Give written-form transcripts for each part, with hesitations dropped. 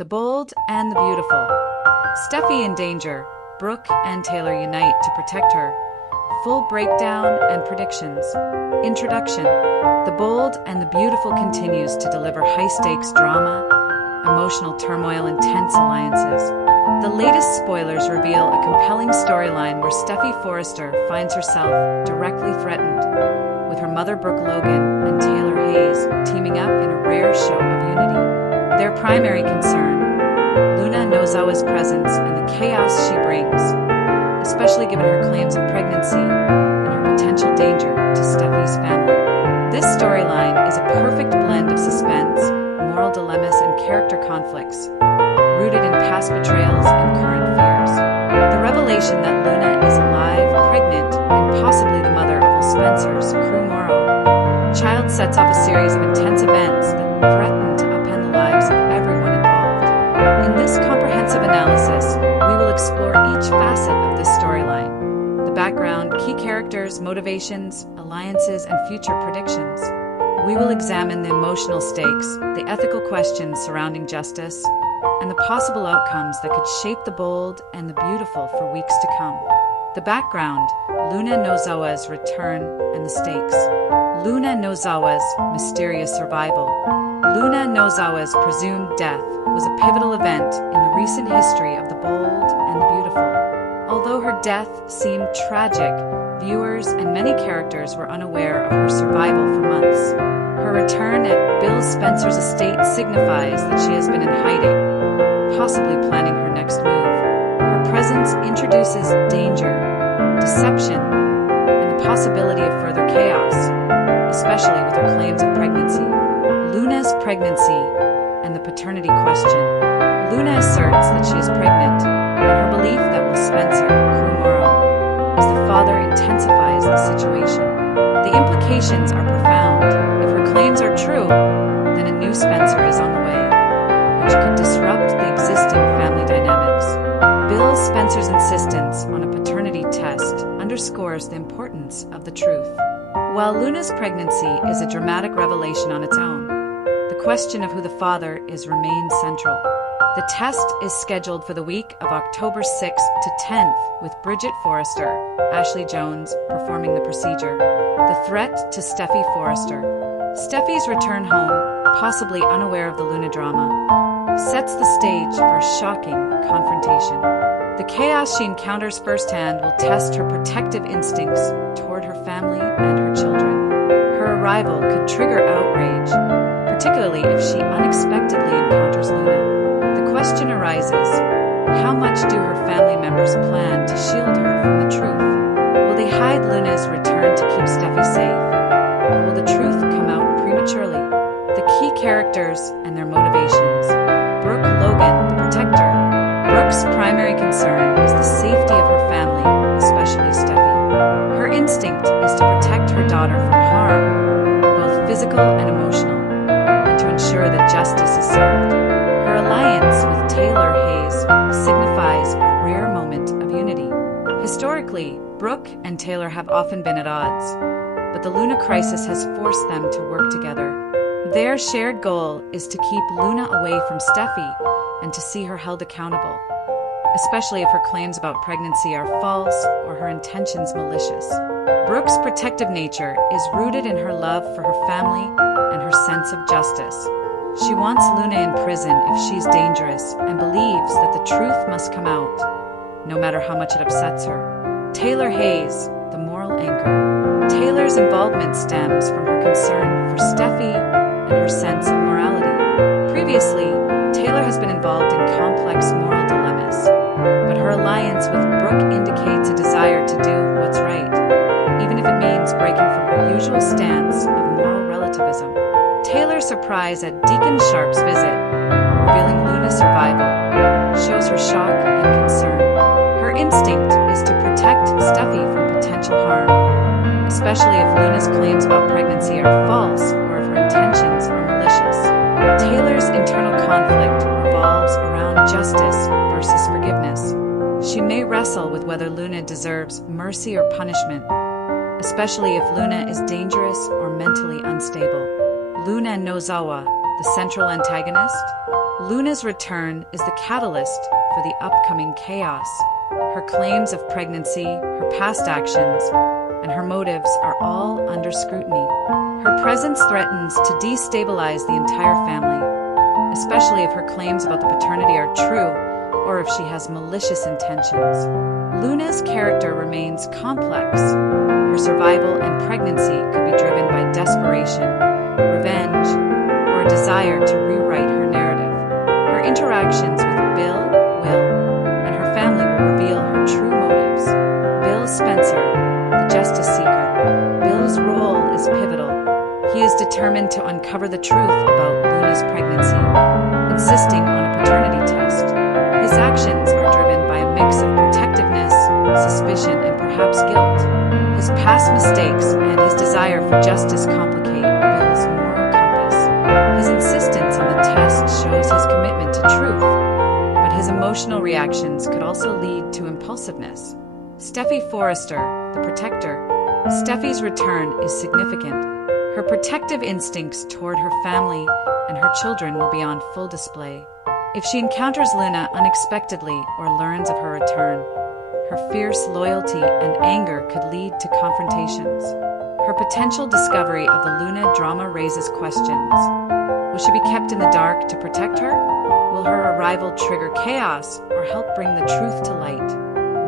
the bold and the beautiful. Steffy in danger, Brooke and Taylor unite to protect her. Full breakdown and predictions. Introduction. The bold and the beautiful continues to deliver high-stakes drama, emotional turmoil, and tense alliances. The latest spoilers reveal a compelling storyline where Steffy Forrester finds herself directly threatened, with her mother Brooke Logan and Taylor Hayes teaming up in a rare show of unity. Their primary concern, Luna Nozawa's presence and the chaos she brings, especially given her claims of pregnancy and her potential danger to Steffy's family. This storyline is a perfect blend of suspense, moral dilemmas, and character conflicts, rooted in past betrayals and current fears. The revelation that Luna is alive, pregnant, and possibly the mother of Spencer's crew child sets off a series of intense events that threaten to upend the lives of everyone involved. In this comprehensive analysis, we will explore each facet of this storyline: the background, key characters, motivations, alliances, and future predictions. We will examine the emotional stakes, the ethical questions surrounding justice, and the possible outcomes that could shape the bold and the beautiful for weeks to come. The background, Luna Nozawa's return and the stakes. Luna Nozawa's mysterious survival. Luna Nozawa's presumed death was a pivotal event in the recent history of the bold and the beautiful. Although her death seemed tragic, viewers and many characters were unaware of her survival for months. Her return at Bill Spencer's estate signifies that she has been in hiding, possibly planning her next move. Her presence introduces danger, deception, and the possibility of further chaos, especially with her claims of pregnancy. Luna's pregnancy and the paternity question. Luna asserts that she is pregnant, and her belief that Will Spencer, Kumaro, is the father intensifies the situation. The implications are profound. If her claims are true, then a new Spencer is on the way, which could disrupt the existing family dynamics. Bill Spencer's insistence on a paternity test underscores the importance of the truth. While Luna's pregnancy is a dramatic revelation on its own, the question of who the father is remains central. The test is scheduled for the week of October 6th to 10th, with Bridget Forrester, Ashley Jones, performing the procedure. The threat to Steffy Forrester. Steffy's return home, possibly unaware of the Luna drama, sets the stage for a shocking confrontation. The chaos she encounters firsthand will test her protective instincts toward her family and her children. Her arrival could trigger outrage, particularly if she unexpectedly encounters Luna. The question arises, how much do her family members plan to shield her from the truth? Will they hide Luna's return to keep Steffy safe? Or will the truth come out prematurely? The key characters and their motivations. Brooke Logan, the protector. Brooke's primary concern is the safety of her family, especially Steffy. Her instinct is to protect her daughter from harm, both physical and emotional, and to ensure that justice is served. Her alliance with Taylor Hayes signifies a rare moment of unity. Historically, Brooke and Taylor have often been at odds, but the Luna crisis has forced them to work together. Their shared goal is to keep Luna away from Steffy and to see her held accountable, especially if her claims about pregnancy are false or her intentions malicious. Brooke's protective nature is rooted in her love for her family and her sense of justice. She wants Luna in prison if she's dangerous and believes that the truth must come out, no matter how much it upsets her. Taylor Hayes, the moral anchor. Taylor's involvement stems from her concern for Steffy and her sense of morality. Previously, Taylor has been involved in complex moral dilemmas, but her alliance with Brooke indicates a desire to do what's right, even if it means breaking from her usual stance of moral relativism. Taylor's surprise at Deacon Sharp's visit, revealing Luna's survival, shows her shock and concern. Her instinct is to protect Steffy from potential harm, especially if Luna's claims about pregnancy are false or if her intentions are malicious. Taylor's internal conflict revolves around justice versus forgiveness. She may wrestle with whether Luna deserves mercy or punishment, especially if Luna is dangerous or mentally unstable. Luna Nozawa, the central antagonist. Luna's return is the catalyst for the upcoming chaos. Her claims of pregnancy, her past actions, and her motives are all under scrutiny. Her presence threatens to destabilize the entire family, especially if her claims about the paternity are true or if she has malicious intentions. Luna's character remains complex. Her survival and pregnancy could be driven by desperation, revenge, or a desire to rewrite her narrative. Her interactions with Bill, Will, and her family will reveal her true motives. Bill Spencer, the justice seeker. Bill's role is pivotal. He is determined to uncover the truth about Luna's pregnancy, insisting on a paternity test. His actions are driven by a mix of protectiveness, suspicion, and perhaps guilt. His past mistakes and his desire for justice complicate Bill's moral compass. His insistence on the test shows his commitment to truth, but his emotional reactions could also lead to impulsiveness. Steffy Forrester, the protector. Steffy's return is significant. Her protective instincts toward her family and her children will be on full display. If she encounters Luna unexpectedly or learns of her return, her fierce loyalty and anger could lead to confrontations. Her potential discovery of the Luna drama raises questions. Will she be kept in the dark to protect her? Will her arrival trigger chaos or help bring the truth to light?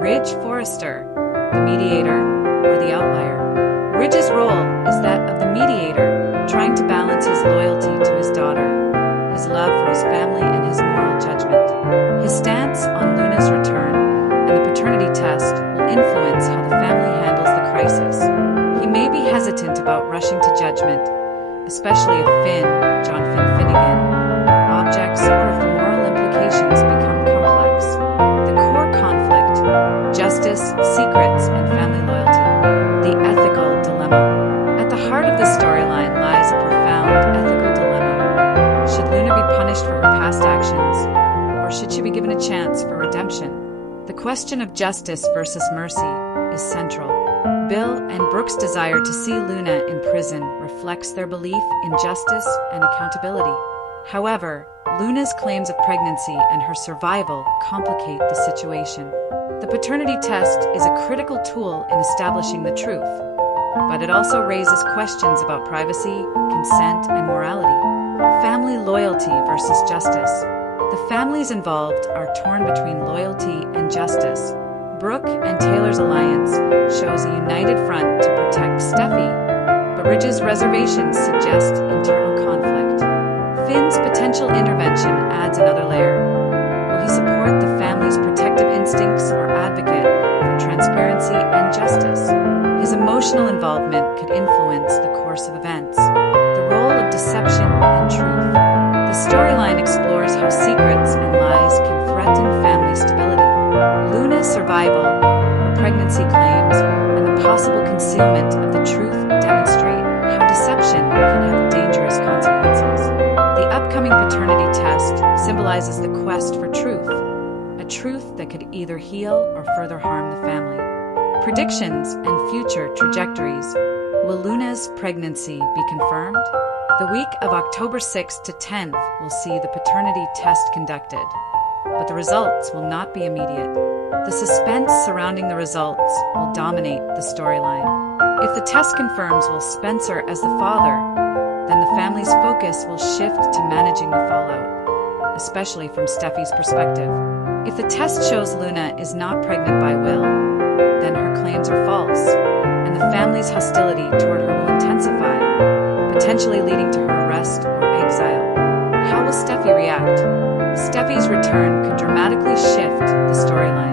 Ridge Forrester, the mediator or the outlier. Ridge's role is that of the mediator, trying to balance his loyalty to his daughter, his love for his family, and his moral judgment. His stance on Luna's return and the paternity test will influence how the family handles the crisis. He may be hesitant about rushing to judgment, especially if John Finnegan, objects or if the moral implications become complex. The core conflict: justice, secrets, and family loyalty. The ethical dilemma. At the heart of the storyline lies a profound ethical dilemma. Should Luna be punished for her past actions, or should she be given a chance for redemption? The question of justice versus mercy is central. Bill and Brooke's desire to see Luna in prison reflects their belief in justice and accountability. However, Luna's claims of pregnancy and her survival complicate the situation. The paternity test is a critical tool in establishing the truth, but it also raises questions about privacy, consent, and morality. Family loyalty versus justice. The families involved are torn between loyalty and justice. Brooke and Taylor's alliance shows a united front to protect Steffy, but Ridge's reservations suggest internal conflict. Finn's potential intervention adds another layer. Will he support the family's protective instincts or advocate for transparency and justice? His emotional involvement could influence the course of events. The role of deception and truth. The storyline explores how secrets and lies can threaten family stability. Luna's survival, her pregnancy claims, and the possible concealment of the truth demonstrate how deception can have dangerous consequences. The upcoming paternity test symbolizes the quest for truth, a truth that could either heal or further harm the family. Predictions and future trajectories. Will Luna's pregnancy be confirmed? The week of October 6th to 10th will see the paternity test conducted, but the results will not be immediate. The suspense surrounding the results will dominate the storyline. If the test confirms Will Spencer as the father, then the family's focus will shift to managing the fallout, especially from Steffy's perspective. If the test shows Luna is not pregnant by Will, then her claims are false, and the family's hostility toward her will intensify, potentially leading to her arrest or exile. How will Steffy react? Steffy's return could dramatically shift the storyline.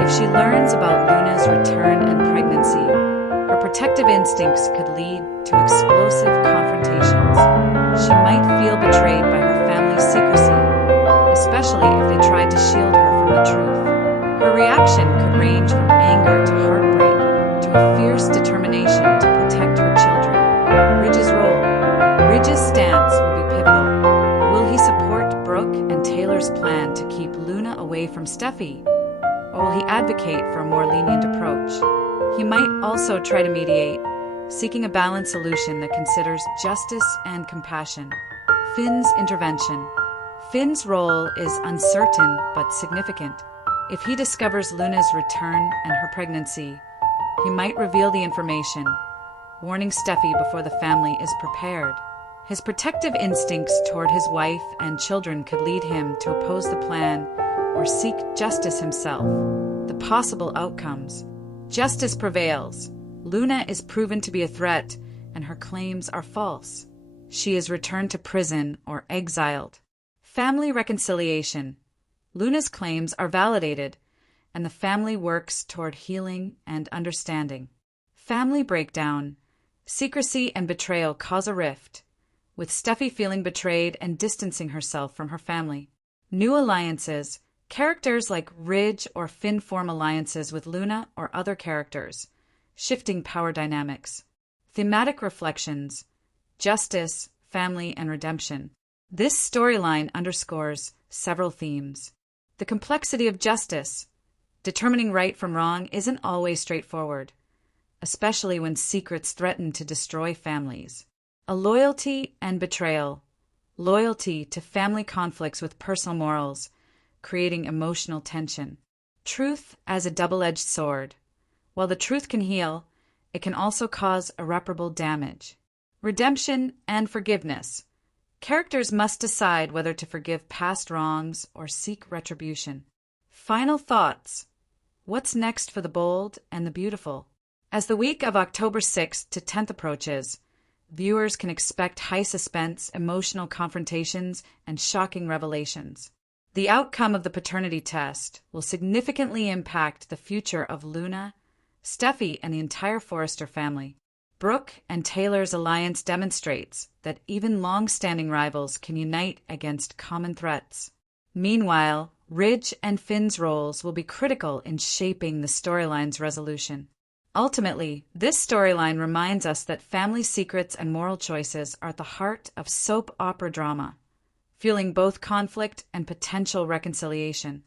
If she learns about Luna's return and pregnancy, her protective instincts could lead to explosive confrontations. She might feel betrayed by her family's secrecy, especially if they tried to shield her from the truth. Her reaction could range from anger to heartbreak to a fierce determination to protect her children. Ridge's role. Ridge's stance will be pivotal. Will he support Brooke and Taylor's plan to keep Luna away from Steffy, or will he advocate for a more lenient approach? He might also try to mediate, seeking a balanced solution that considers justice and compassion. Finn's intervention. Finn's role is uncertain but significant. If he discovers Luna's return and her pregnancy, he might reveal the information, warning Steffy before the family is prepared. His protective instincts toward his wife and children could lead him to oppose the plan or seek justice himself. The possible outcomes. Justice prevails. Luna is proven to be a threat, and her claims are false. She is returned to prison or exiled. Family reconciliation. Luna's claims are validated, and the family works toward healing and understanding. Family breakdown. Secrecy and betrayal cause a rift, with Steffy feeling betrayed and distancing herself from her family. New alliances. Characters like Ridge or Finn form alliances with Luna or other characters, shifting power dynamics. Thematic reflections. Justice, family, and redemption. This storyline underscores several themes. The complexity of justice. Determining right from wrong isn't always straightforward, especially when secrets threaten to destroy families. A loyalty and betrayal. Loyalty to family conflicts with personal morals, creating emotional tension. Truth as a double-edged sword. While the truth can heal, it can also cause irreparable damage. Redemption and forgiveness. Characters must decide whether to forgive past wrongs or seek retribution. Final thoughts. What's next for the bold and the beautiful? As the week of October 6th to 10th approaches, viewers can expect high suspense, emotional confrontations, and shocking revelations. The outcome of the paternity test will significantly impact the future of Luna, Steffy, and the entire Forrester family. Brooke and Taylor's alliance demonstrates that even long-standing rivals can unite against common threats. Meanwhile, Ridge and Finn's roles will be critical in shaping the storyline's resolution. Ultimately, this storyline reminds us that family secrets and moral choices are at the heart of soap opera drama, fueling both conflict and potential reconciliation.